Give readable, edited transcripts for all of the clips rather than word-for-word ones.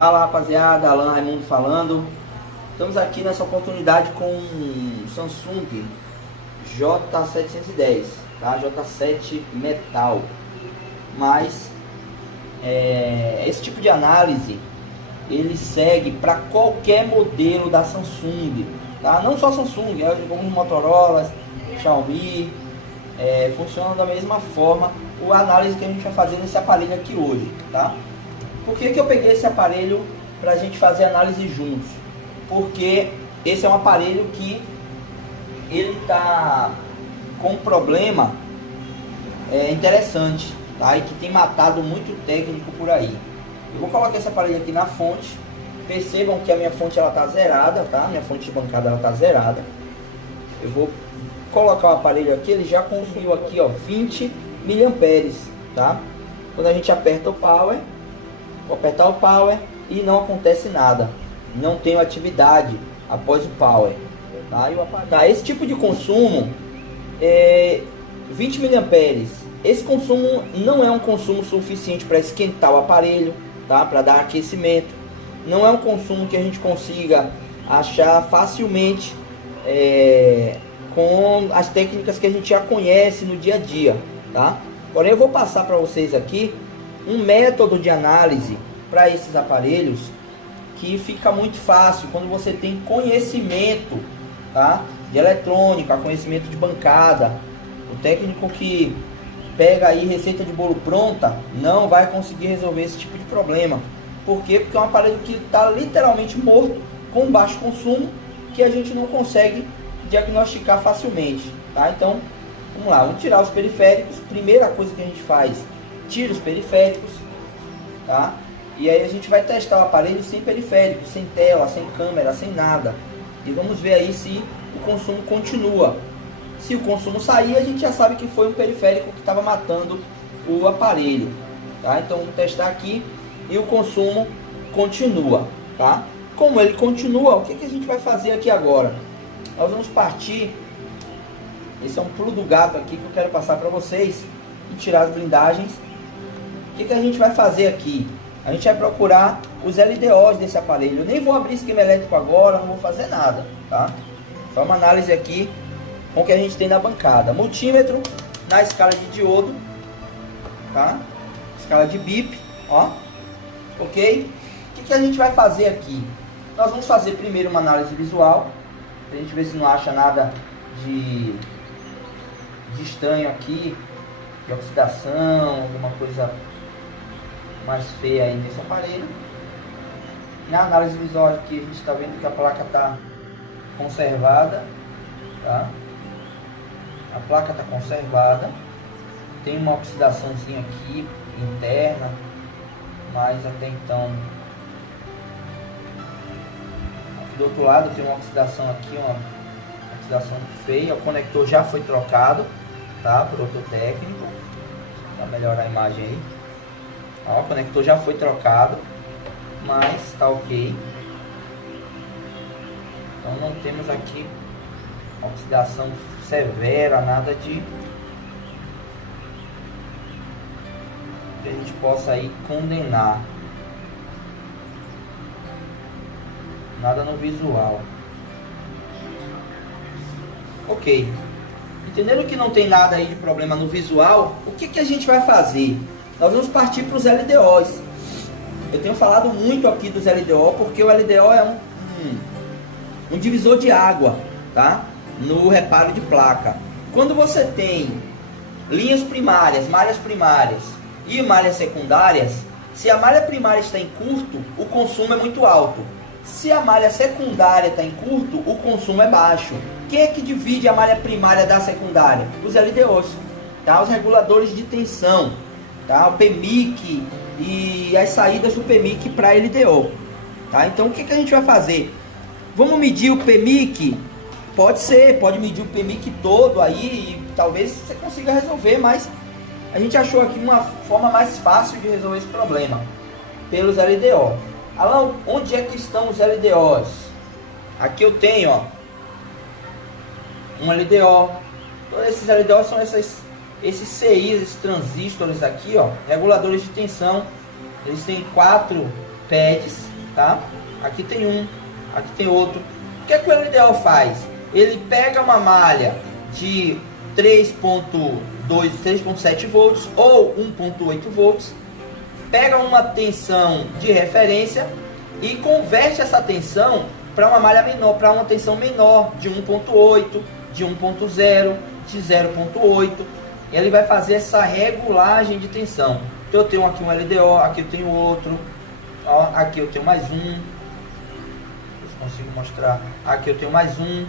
Fala rapaziada, Alan Raimundo falando. Estamos aqui nessa oportunidade com o Samsung J710, tá? J7 Metal. Mas esse tipo de análise ele segue para qualquer modelo da Samsung, tá? Não só Samsung, alguns Motorola, Xiaomi, funciona da mesma forma a análise que a gente vai fazer nesse aparelho aqui hoje, tá? Por que eu peguei esse aparelho para a gente fazer análise juntos? Porque esse é um aparelho que ele tá com um problema interessante, tá? E que tem matado muito técnico por aí. Eu vou colocar esse aparelho aqui na fonte. Percebam que a minha fonte ela tá zerada, tá? Minha fonte de bancada ela tá zerada. Eu vou colocar o aparelho aqui, ele já consumiu aqui, ó, 20 mAh, tá? Quando a gente aperta o power, vou apertar o power e não acontece nada, não tenho atividade após o power, tá? Esse tipo de consumo é 20 mAh. Esse consumo não é um consumo suficiente para esquentar o aparelho, tá? Para dar aquecimento. Não é um consumo que a gente consiga achar facilmente com as técnicas que a gente já conhece no dia a dia, tá? Porém, eu vou passar para vocês aqui um método de análise para esses aparelhos que fica muito fácil quando você tem conhecimento, tá? De eletrônica, conhecimento de bancada. O técnico que pega aí receita de bolo pronta não vai conseguir resolver esse tipo de problema. Por quê? Porque é um aparelho que está literalmente morto, com baixo consumo, que a gente não consegue diagnosticar facilmente, tá? Então, vamos lá, vamos tirar os periféricos. Primeira coisa que a gente faz, tira os periféricos, tá? E aí a gente vai testar o aparelho sem periféricos, sem tela, sem câmera, sem nada. E vamos ver aí se o consumo continua. Se o consumo sair, a gente já sabe que foi um periférico que estava matando o aparelho, tá? Então vamos testar aqui e o consumo continua, tá? Como ele continua, o que a gente vai fazer aqui agora? Nós vamos partir. Esse é um pulo do gato aqui que eu quero passar para vocês e tirar as blindagens. O que a gente vai fazer aqui? A gente vai procurar os LDOs desse aparelho. Eu nem vou abrir esquema elétrico agora, não vou fazer nada, tá? Só uma análise aqui com o que a gente tem na bancada. Multímetro na escala de diodo, tá? Escala de bip, ó. Ok? O que a gente vai fazer aqui? Nós vamos fazer primeiro uma análise visual, pra gente ver se não acha nada de estranho aqui, de oxidação, alguma coisa mais feia aí nesse aparelho. Na análise visual aqui a gente está vendo que a placa está conservada, tá? A placa está conservada, tem uma oxidaçãozinha aqui interna, mas até então aqui do outro lado tem uma oxidação aqui, uma oxidação feia. O conector já foi trocado, tá? Por outro técnico, para melhorar a imagem aí. Ó, o conector já foi trocado, mas tá ok. Então não temos aqui oxidação severa, nada de que a gente possa aí condenar. Nada no visual. Ok. Entendendo que não tem nada aí de problema no visual, o que a gente vai fazer? Nós vamos partir para os LDOs. Eu tenho falado muito aqui dos LDO porque o LDO é um divisor de água, tá? No reparo de placa. Quando você tem linhas primárias, malhas primárias e malhas secundárias, se a malha primária está em curto, o consumo é muito alto. Se a malha secundária está em curto, o consumo é baixo. Quem é que divide a malha primária da secundária? Os LDOs, tá? Os reguladores de tensão, tá? O PMIC e as saídas do PMIC para LDO, tá? Então o que a gente vai fazer? Vamos medir o PMIC? Pode medir o PMIC todo aí e talvez você consiga resolver, mas a gente achou aqui uma forma mais fácil de resolver esse problema pelos LDO. Alan, onde é que estão os LDOs? Aqui eu tenho, ó, um LDO. Todos esses LDOs são esses CIs, esses transistores aqui, ó, reguladores de tensão. Eles têm 4 pads, tá? Aqui tem um, aqui tem outro. O que é que o LDO faz? Ele pega uma malha de 3.7 volts ou 1.8 volts, pega uma tensão de referência e converte essa tensão para uma malha menor, para uma tensão menor de 1.8, de 1.0, de 0.8. E ele vai fazer essa regulagem de tensão. Então eu tenho aqui um LDO, aqui eu tenho outro, ó, aqui eu tenho mais um. Se consigo mostrar. Aqui eu tenho mais um,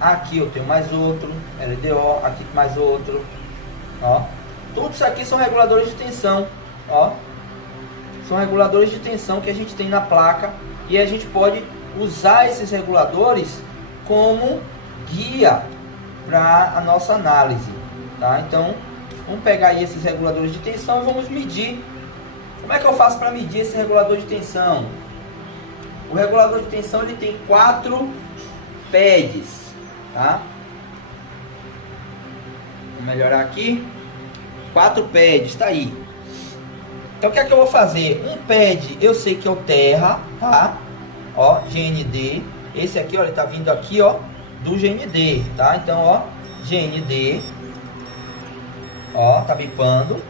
aqui eu tenho mais outro LDO, aqui mais outro, ó. Tudo isso aqui são reguladores de tensão, ó. São reguladores de tensão que a gente tem na placa e a gente pode usar esses reguladores como guia para a nossa análise, tá? Então, vamos pegar aí esses reguladores de tensão e vamos medir. Como é que eu faço para medir esse regulador de tensão? O regulador de tensão ele tem 4 pads, tá? Vou melhorar aqui. 4 pads, tá aí. Então o que é que eu vou fazer? Um pad eu sei que é o terra, tá? Ó, GND. Esse aqui, ó, ele tá vindo aqui, ó, do GND, tá? Então, ó, GND. Ó, tá bipando.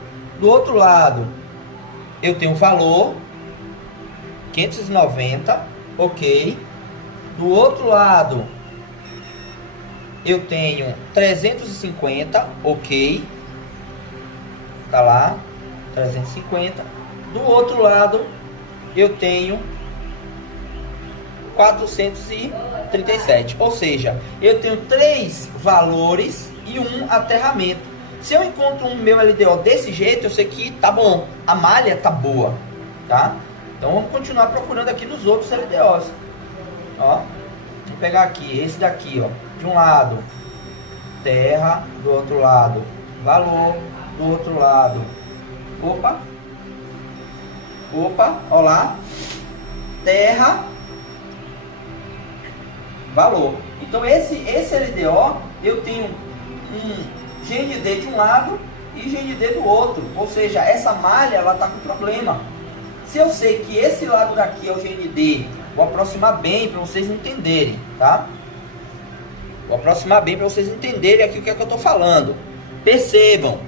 Do outro lado, eu tenho o valor 590, ok. Do outro lado, eu tenho 350, ok. Tá lá, 350. Do outro lado, eu tenho 437. Ou seja, eu tenho 3 valores e um aterramento. Se eu encontro um meu LDO desse jeito, eu sei que tá bom, a malha tá boa, tá? Então vamos continuar procurando aqui nos outros LDOs. Ó, vou pegar aqui, esse daqui, ó, de um lado terra, do outro lado valor, do outro lado, opa, ó lá, terra, valor. Então esse LDO eu tenho um GND de um lado e GND do outro, ou seja, essa malha ela tá com problema. Se eu sei que esse lado daqui é o GND, vou aproximar bem para vocês entenderem, tá? Vou aproximar bem para vocês entenderem aqui o que é que eu tô falando. Percebam,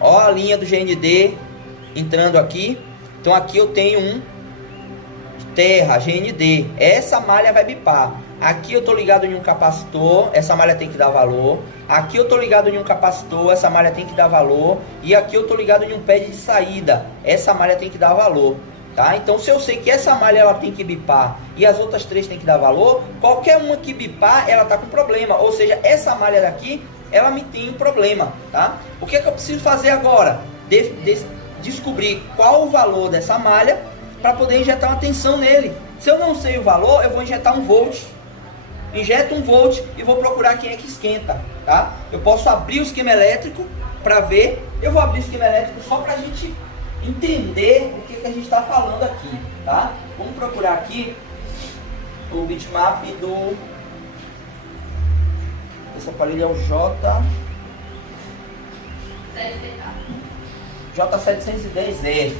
ó a linha do GND entrando aqui. Então aqui eu tenho um terra, GND. Essa malha vai bipar. Aqui eu estou ligado em um capacitor, essa malha tem que dar valor. Aqui eu estou ligado em um capacitor, essa malha tem que dar valor. E aqui eu estou ligado em um pad de saída, essa malha tem que dar valor, tá? Então se eu sei que essa malha ela tem que bipar e as outras 3 tem que dar valor, qualquer uma que bipar ela está com problema. Ou seja, essa malha daqui ela me tem um problema, tá? O que é que eu preciso fazer agora? Descobrir qual o valor dessa malha para poder injetar uma tensão nele. Se eu não sei o valor, eu vou injetar 1 volt. Injeto 1 volt e vou procurar quem é que esquenta, tá? Eu posso abrir o esquema elétrico para ver. Eu vou abrir o esquema elétrico só para a gente entender o que a gente está falando aqui, tá? Vamos procurar aqui o bitmap do... Esse aparelho é o J710F,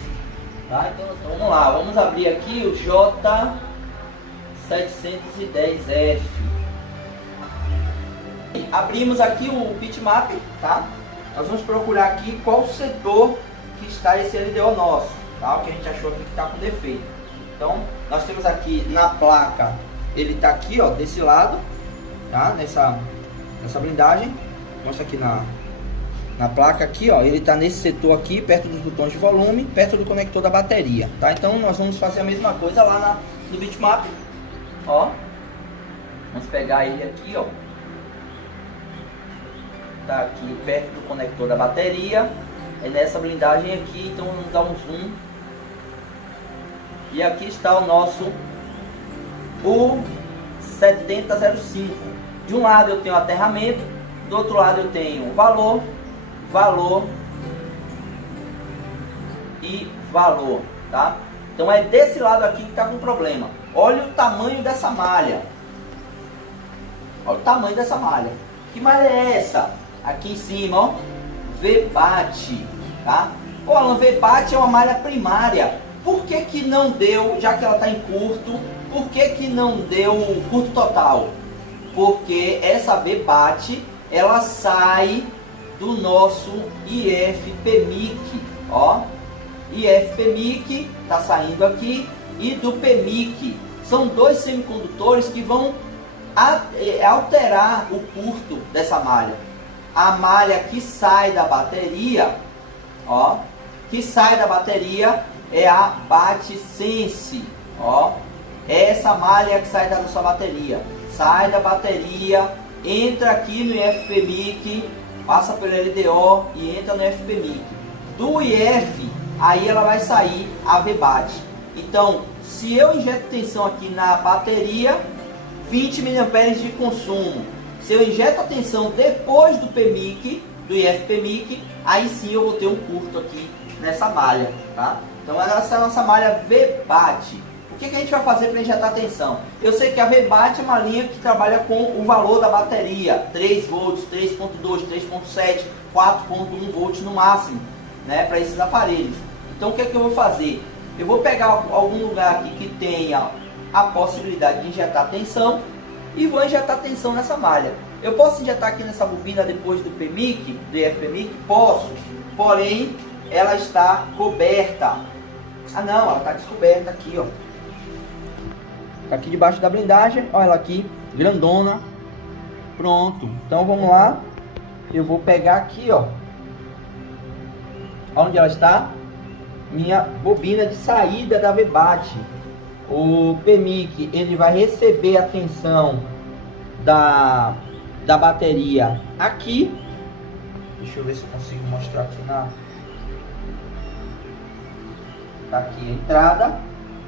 tá? Então vamos lá, vamos abrir aqui o J710F. Abrimos aqui o bitmap, tá? Nós vamos procurar aqui qual setor que está esse LDO nosso, tá? O que a gente achou aqui que está com defeito. Então nós temos aqui na placa, ele está aqui, ó, desse lado, tá? Nessa blindagem. Mostra aqui na placa aqui, ó, ele está nesse setor aqui, perto dos botões de volume, perto do conector da bateria, tá? Então nós vamos fazer a mesma coisa lá no bitmap, ó. Vamos pegar ele aqui, ó. Tá aqui perto do conector da bateria, é nessa blindagem aqui, então vamos dar um zoom. E aqui está o nosso U7005. De um lado eu tenho aterramento, do outro lado eu tenho valor e valor, tá? Então é desse lado aqui que está com problema. Olha o tamanho dessa malha. Olha o tamanho dessa malha. Que malha é essa? Aqui em cima, ó, VBAT, tá? Pô, Alan, VBAT é uma malha primária. Por que que não deu, já que ela está em curto, por que que não deu curto total? Porque essa VBAT, ela sai do nosso IF-PMIC, ó. IF-PMIC está saindo aqui e do PMIC. São dois semicondutores que vão alterar o curto dessa malha. A malha que sai da bateria, ó, que sai da bateria é a BAT-Sense, ó. Essa malha que sai da sua bateria, sai da bateria, entra aqui no IF-PMIC, passa pelo LDO e entra no IF-PMIC. Do IF, aí ela vai sair a VBAT. Então, se eu injeto tensão aqui na bateria, 20 mA de consumo. Se eu injeto a tensão depois do PMIC, do IF-PMIC, aí sim eu vou ter um curto aqui nessa malha, tá? Então essa é a nossa malha VBAT. O que a gente vai fazer para injetar a tensão? Eu sei que a VBAT é uma linha que trabalha com o valor da bateria, 3 volts, 3.2, 3.7, 4.1 volts no máximo, né, para esses aparelhos. Então o que eu vou fazer? Eu vou pegar algum lugar aqui que tenha a possibilidade de injetar tensão e vou injetar tensão nessa malha. Eu posso injetar aqui nessa bobina depois do PMIC, do IF-PMIC? Posso, porém ela está coberta. Ah não, ela está descoberta aqui, ó. Tá aqui debaixo da blindagem, olha ela aqui, grandona. Pronto, então vamos lá. Eu vou pegar aqui, ó. Onde ela está? Minha bobina de saída da VBAT. O PMIC, ele vai receber a tensão da bateria aqui. Deixa eu ver se eu consigo mostrar aqui na... Tá aqui a entrada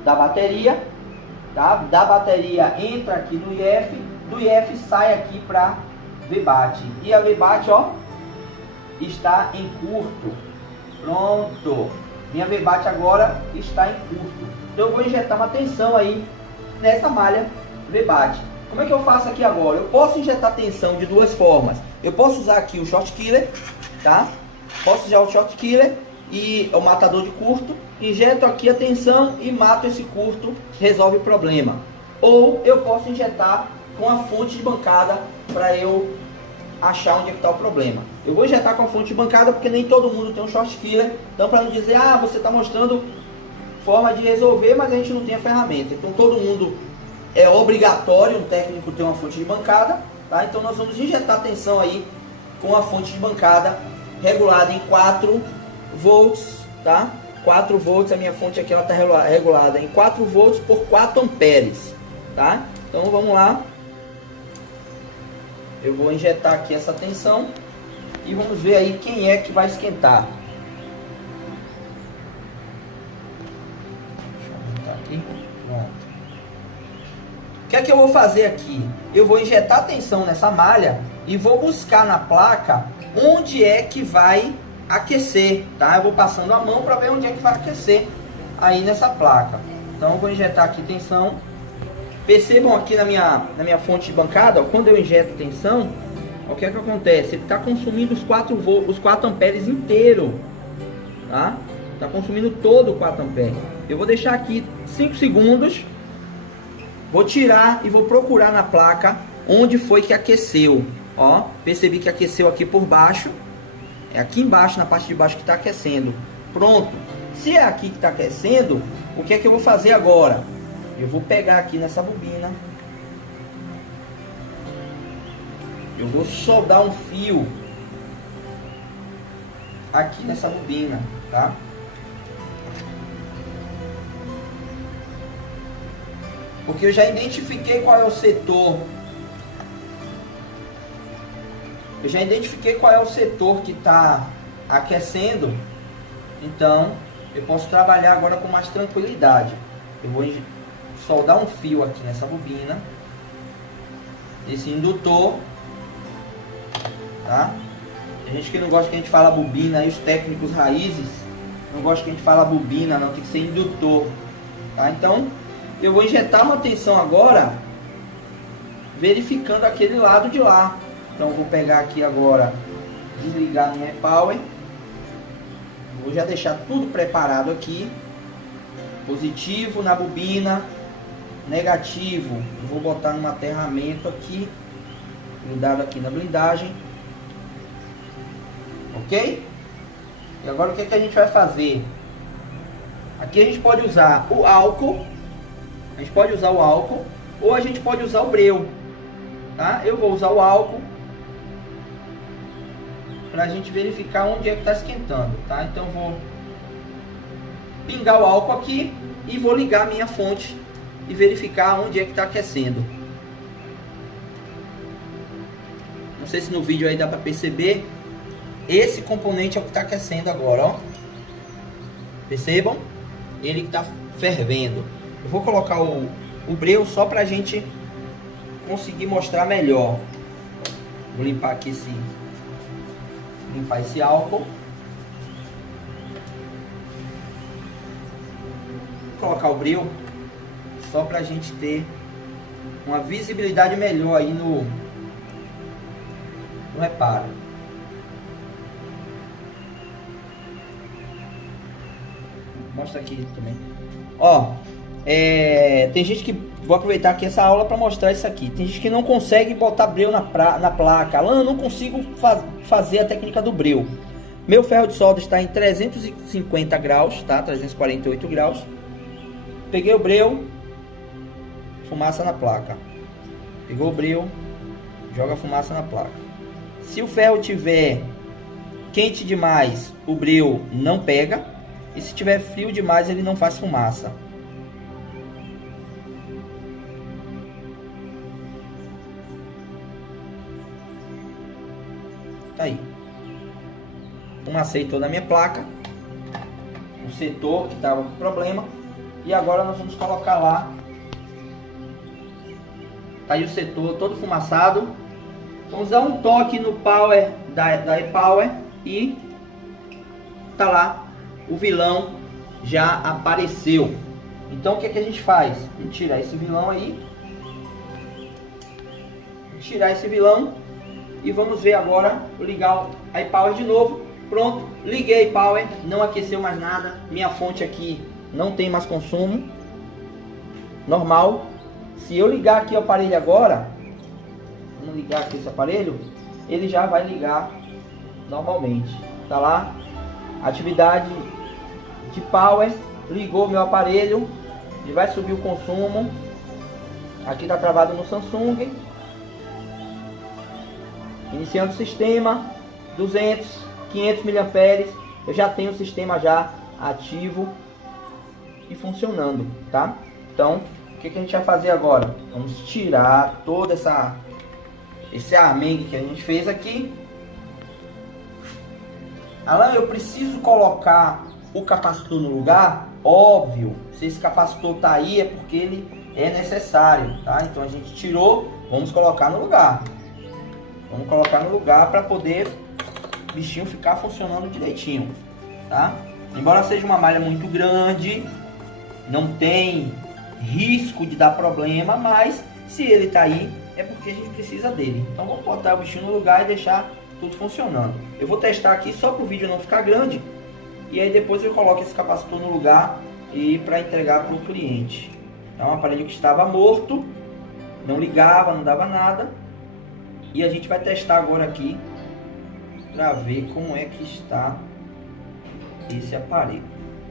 da bateria, tá? Da bateria entra aqui no IF, do IF sai aqui para VBAT. E a VBAT, ó, está em curto. Pronto. Minha VBAT agora está em curto. Então eu vou injetar uma tensão aí nessa malha VBAT. Como é que eu faço aqui agora? Eu posso injetar tensão de duas formas. Eu posso usar aqui o short killer, tá? Posso usar o short killer e o matador de curto. Injeto aqui a tensão e mato esse curto, resolve o problema. Ou eu posso injetar com a fonte de bancada para eu achar onde é que está o problema. Eu vou injetar com a fonte de bancada porque nem todo mundo tem um short killer. Então, para não dizer, ah, você está mostrando forma de resolver, mas a gente não tem a ferramenta. Então, todo mundo é obrigatório, um técnico ter uma fonte de bancada, tá? Então, nós vamos injetar tensão aí com a fonte de bancada regulada em 4 volts, tá? 4 volts, a minha fonte aqui ela está regulada em 4 volts por 4 amperes, tá? Então, vamos lá. Eu vou injetar aqui essa tensão e vamos ver aí quem é que vai esquentar. Deixa eu aumentar aqui. Pronto. O que é que eu vou fazer aqui? Eu vou injetar tensão nessa malha e vou buscar na placa onde é que vai aquecer, tá? Eu vou passando a mão para ver onde é que vai aquecer aí nessa placa. Então eu vou injetar aqui tensão. Percebam aqui na minha fonte de bancada, ó, quando eu injeto tensão, ó, o que é que acontece? Ele está consumindo os 4 amperes inteiro, tá? Está consumindo todo o 4 amperes. Eu vou deixar aqui 5 segundos, vou tirar e vou procurar na placa onde foi que aqueceu. Ó, percebi que aqueceu aqui por baixo, é aqui embaixo, na parte de baixo que está aquecendo. Pronto. Se é aqui que está aquecendo, o que é que eu vou fazer agora? Eu vou pegar aqui nessa bobina, eu vou soldar um fio aqui nessa bobina, tá? Porque eu já identifiquei qual é o setor. Eu já identifiquei qual é o setor que está aquecendo. Então, eu posso trabalhar agora com mais tranquilidade. Eu vou soldar um fio aqui nessa bobina, esse indutor, tá? Tem gente que não gosta que a gente fala bobina, aí os técnicos raízes não gostam que a gente fala bobina, não, tem que ser indutor, tá? Então eu vou injetar uma tensão agora, verificando aquele lado de lá. Então eu vou pegar aqui agora, desligar minha power, vou já deixar tudo preparado aqui. Positivo na bobina, negativo. Eu vou botar num aterramento aqui, grudado aqui na blindagem. Ok? E agora o que a gente vai fazer? Aqui a gente pode usar o álcool. A gente pode usar o álcool ou a gente pode usar o breu, tá? Eu vou usar o álcool para a gente verificar onde é que está esquentando, tá? Então eu vou pingar o álcool aqui e vou ligar a minha fonte e verificar onde é que está aquecendo. Não sei se no vídeo aí dá para perceber. Esse componente é o que está aquecendo agora, ó. Percebam? Ele que está fervendo. Eu vou colocar o breu só para a gente conseguir mostrar melhor. Vou limpar aqui esse álcool. Vou colocar o breu só para a gente ter uma visibilidade melhor aí no reparo. Mostra aqui também. Ó, tem gente que... Vou aproveitar aqui essa aula para mostrar isso aqui. Tem gente que não consegue botar breu na placa. Alan, eu não consigo fazer a técnica do breu. Meu ferro de solda está em 350 graus, tá? 348 graus. Peguei o breu, fumaça na placa. Pegou o breu, joga fumaça na placa. Se o ferro tiver quente demais, o breu não pega. E se tiver frio demais, ele não faz fumaça. Tá aí. Fumacei toda a minha placa. O setor que estava com problema. E agora nós vamos colocar lá. Tá aí o setor todo fumaçado. Vamos dar um toque no power da E-Power. E tá lá. O vilão já apareceu. Então o que a gente faz? Vamos tirar esse vilão aí. Tirar esse vilão. E vamos ver agora, ligar a E-Power de novo. Pronto, liguei a E-Power, não aqueceu mais nada. Minha fonte aqui não tem mais consumo. Normal. Se eu ligar aqui o aparelho agora, vamos ligar aqui esse aparelho, ele já vai ligar normalmente. Tá lá, atividade de power, ligou meu aparelho, ele vai subir o consumo. Aqui tá travado no Samsung. Iniciando o sistema, 200, 500 mAh, eu já tenho o sistema já ativo e funcionando, tá? Então, o que a gente vai fazer agora? Vamos tirar toda esse armengue que a gente fez aqui. Alan, eu preciso colocar o capacitor no lugar? Óbvio, se esse capacitor tá aí é porque ele é necessário, tá? Então a gente tirou, vamos colocar no lugar. Vamos colocar no lugar para poder o bichinho ficar funcionando direitinho, tá? Embora seja uma malha muito grande, não tem risco de dar problema, mas se ele tá aí é porque a gente precisa dele. Então vamos botar o bichinho no lugar e deixar tudo funcionando. Eu vou testar aqui só para o vídeo não ficar grande e aí depois eu coloco esse capacitor no lugar e para entregar para o cliente. É um aparelho que estava morto, não ligava, não dava nada. E a gente vai testar agora aqui para ver como é que está esse aparelho,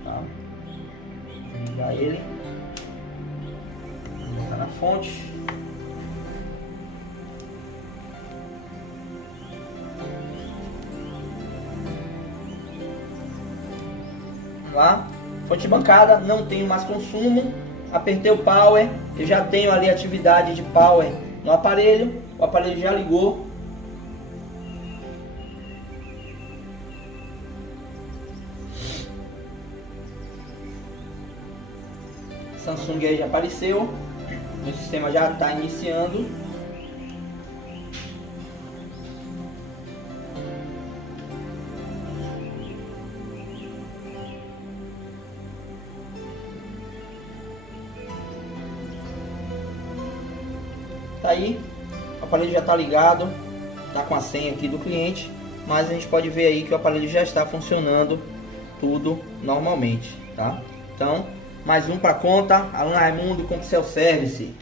tá? Vou ligar ele, vou botar na fonte. Vamos lá, fonte bancada, não tenho mais consumo. Apertei o power, eu já tenho ali atividade de power no aparelho. O aparelho já ligou. Samsung aí já apareceu. O sistema já está iniciando. Tá aí. O aparelho já está ligado, está com a senha aqui do cliente, mas a gente pode ver aí que o aparelho já está funcionando tudo normalmente, tá? Então, Mais um para conta. Alan Raimundo, Compcel Service.